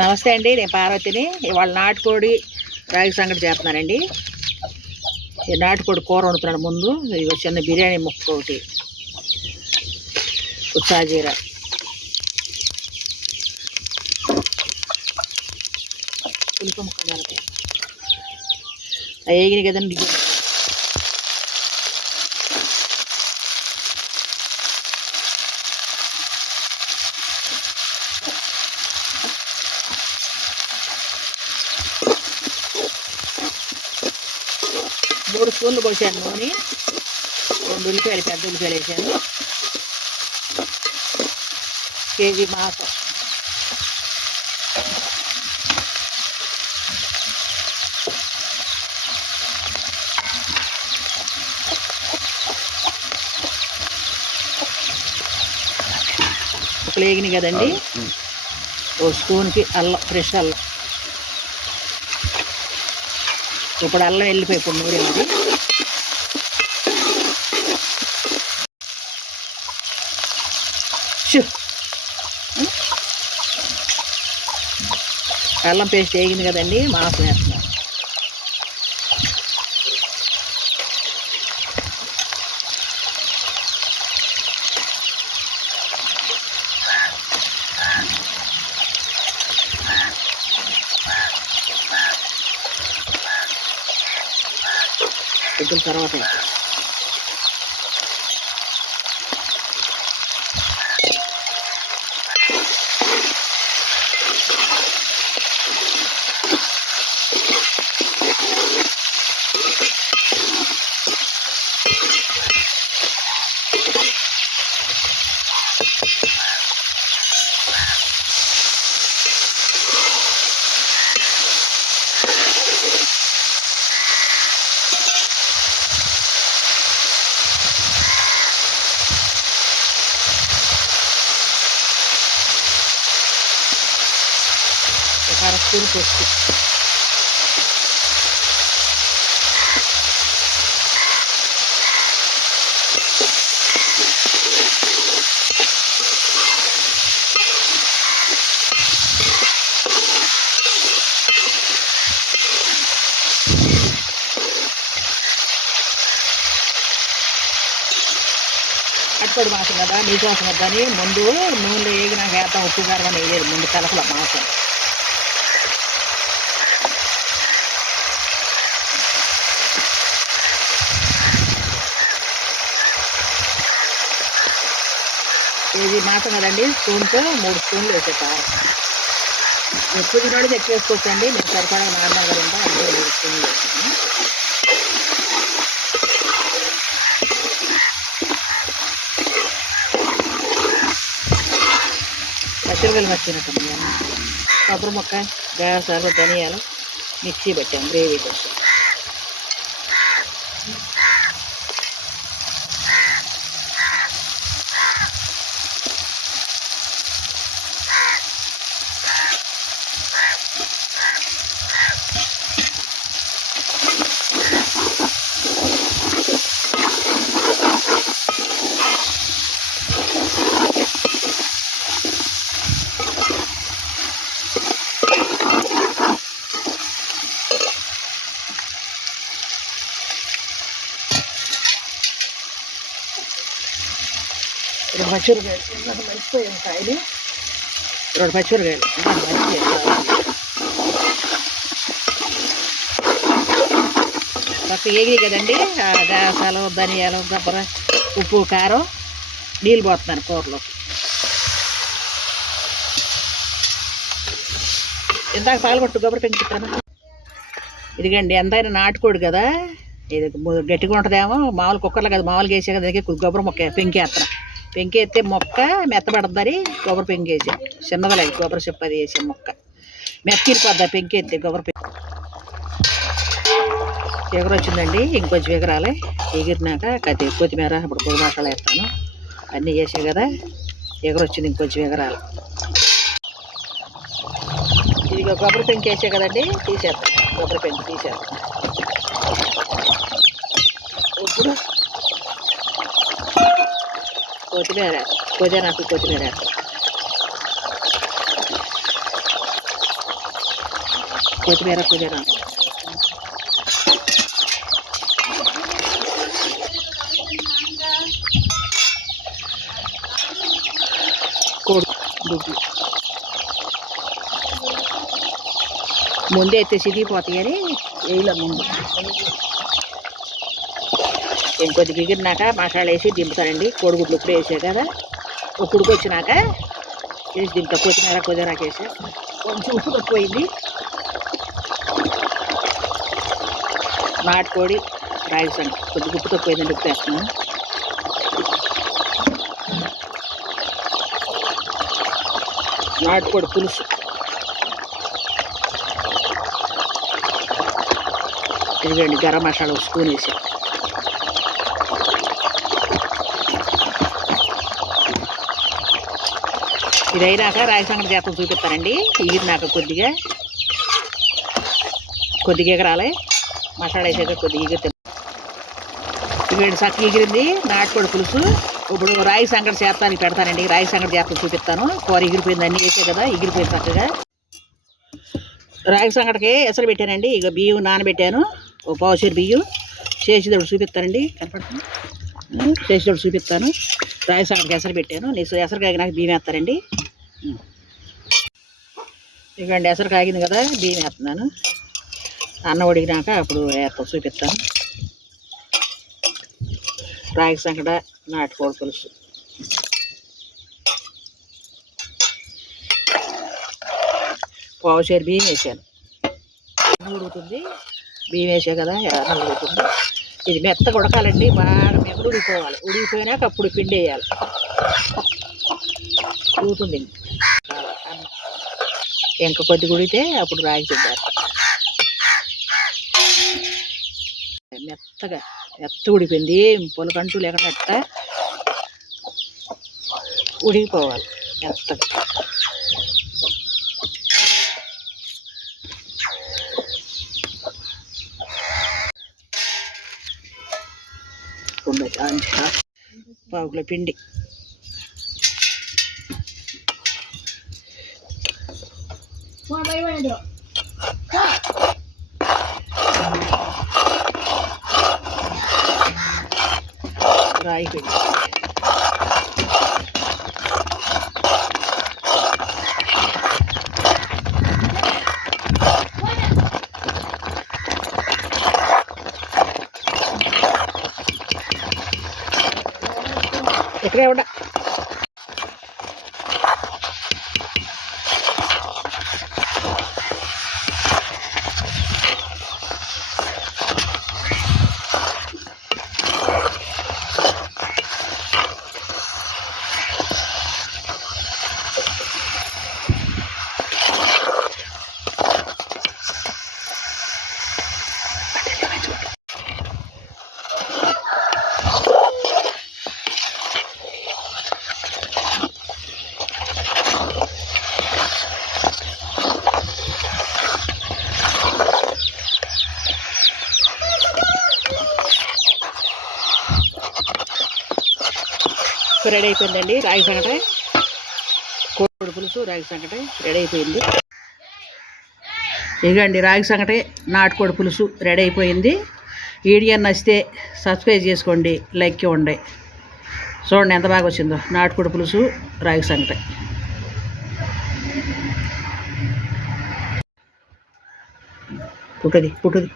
నమస్తే అండి నేను పార్వతిని. ఇవాళ నాటుకోడి రాగి సంగటి చేస్తున్నానండి. ఈ నాటుకోడి కూర వండుతున్నాను ముందు. ఇది చిన్న బిర్యానీ ముక్క ఒకటి. ఉత్సాహజీర పులుపు ముక్క జరగదు కదండి మూడు స్పూన్లు పోసాను నూనె. రెండు ఉల్లిపాయలు పెద్ద ఉల్లిపాయలు వేసాను. కేజీ మాసం. లేగిన కదండి? ఓ స్పూన్కి అల్లం ఫ్రెష్ అల్లం. ఇప్పుడు అల్లం వెళ్ళిపోయి ఇప్పుడు నూరింది అల్లం పేస్ట్ వేగింది కదండి మాసం వేస్తున్నాం. తర్వాత స్పూన్ పసుపు అప్పుడు మాసం కదా నీకోసం వద్దని ముందు నూనెలో వేగినాక వేద్దాం ఉప్పు కారం అని వేయలేదు ముందు కలపల మాసం. ఇది మాత్రం కదండి. స్పూన్తో మూడు స్పూన్లు వేసే కారం ఎక్కువ తినోడు ఎక్కువ వేసుకోవచ్చండి నేను సరిపడా నార్మల్ కదా ఉందా అందులో మూడు స్పూన్లు వేసాను పచ్చిరకాయలు మర్చినట్టు కొబ్బరి మొక్క గాసాలు ధనియాలు మిక్సీ పెట్టాం గ్రేవీ కోసం పచ్చిమిరకాయలు ఇందాక మర్చిపోయాం కాయలు రెండు పచ్చిమిరకాయలు ఇందాక మర్చిపోయాం పక్క ఏగిరి కదండి దాసాలు ధనియాలు గబ్బర ఉప్పు కారం నీళ్ళు పోతున్నాను కూరలో ఇందాక పాల్గొట్టు గబ్బర పెంచుతాను ఇదిగండి ఎంతైనా నాటుకోడు కదా. ఇది గట్టిగా ఉంటుందేమో మామూలు కుక్కర్లో కదా మామూలుగా వేసే కదా గొబ్బరం గొబ్బర మొక్క పెంకేస్తాను పెంకెత్తే మొక్క మెత్తబడద్దని కొబ్బరి పెంకేసి చిన్నదలేదు కొబ్బరి చెప్పది అది వేసే మొక్క. మెత్తిరిపోద్దా పెంకెత్తే గొబ్బర పెంకి. ఎగురొచ్చిందండి ఇంకొంచెం ఎగరాలి ఎగిరినాక కత్తి కొత్తిమీర ఇప్పుడు పొడి మసాలా వేస్తాను. అన్నీ వేసే కదా ఎగరొచ్చింది ఇంకొంచెం ఎగరాలి ఇది కొబ్బరి పెంకు వేసే కదండి తీసేస్తాం కొబ్బరి పెంకు తీసేస్తాం ఇప్పుడు కొత్తిమీర పుదీనాకు కొత్తిమీర. కొత్తిమీర పుదీనా. కోడి ముందే అయితే చిరిగిపోతాయి అని వేయలే ముందు. ఇంకొద్ది గిగిరినాక మసాలా వేసి దింపుతానండి. కోడిగుడ్లు ఇప్పుడు వేసే కదా. ఉప్పుడుకు వచ్చినాక వేసి దింపుతా. కొత్తిమీర పుదీనాక వేసి. కొంచెం ఉప్పు తక్కువైంది. నాటుకోడి రైస్ అండి. కొద్దిగా ఉప్పు తక్కువైందండి ఉప్పు వేస్తున్నాను నాటుకోడి పులుసు. ఇదిగండి గరం మసాలా స్పూన్ వేసి. ఇది అయినాక రాయి సంగటి చేపలు చూపిస్తానండి నాకు కొద్దిగా కొద్దిగా ఎగరాలి. మసాలా వేసాక కొద్దిగా ఎగిరి ఇవి చక్కగా ఎగిరింది. నాటుకోడి పులుసు. ఇప్పుడు రాయి సంగటి చేస్తానికి పెడతానండి. రాయి సంగటి చేపలు చూపిస్తాను. కూర ఎగిరిపోయింది అన్నీ వేసే కదా ఎగిరిపోయింది చక్కగా. రాగి సంగటికి ఎసరు పెట్టానండి. ఇక బియ్యం నానబెట్టాను. ఓ పావుచేరు బియ్యం. చేసి చూపిస్తానండి. కనపడుతుంది? చేసేటప్పుడు చూపిస్తాను. రాగి సంగటికి ఎసరు పెట్టాను. నేను ఎసరు కాగినాక బియ్యం వేస్తారండి. ఇవ్వండి ఎసరు కాగింది కదా బియ్యం వేస్తున్నాను. అన్నం ఉడికినాక అప్పుడు వేస్తాను చూపిస్తాను. రాగి సంకట నాటుకోడి పులుసు. పావుచేరు బియ్యం వేసాను అన్నం ఉడుకుతుంది బియ్యం వేసా కదా అన్నం ఉడుకుతుంది ఇది మెత్తగా ఉడకాలండి బాగా మెత్తగా ఉడికిపోవాలి. ఉడికిపోయినాక అప్పుడు పిండి వేయాలి. ఊతుంది ఇంక కొద్ది ఉడితే అప్పుడు రాగి తింటారు మెత్తగా మెత్త ఉడిపోయింది పొలకంటూ లేకుండా ఉడికిపోవాలి. మెత్తగా. పావుకుల పిండి. రాయి పిండి. എത്ര അവിടെ రెడీ అయిపోయిందండి. రాగి సంగటే కోడి పులుసు రాగి సంగటే రెడీ అయిపోయింది. ఇదిగండి రాగి సంగటే నాటుకోడి పులుసు రెడీ అయిపోయింది. వీడియో నచ్చితే సబ్స్క్రైబ్ చేసుకోండి లైక్ ఇవ్వండి. చూడండి ఎంత బాగా వచ్చిందో నాటుకోడి పులుసు రాగి సంగటే పుట్టది పుట్టది.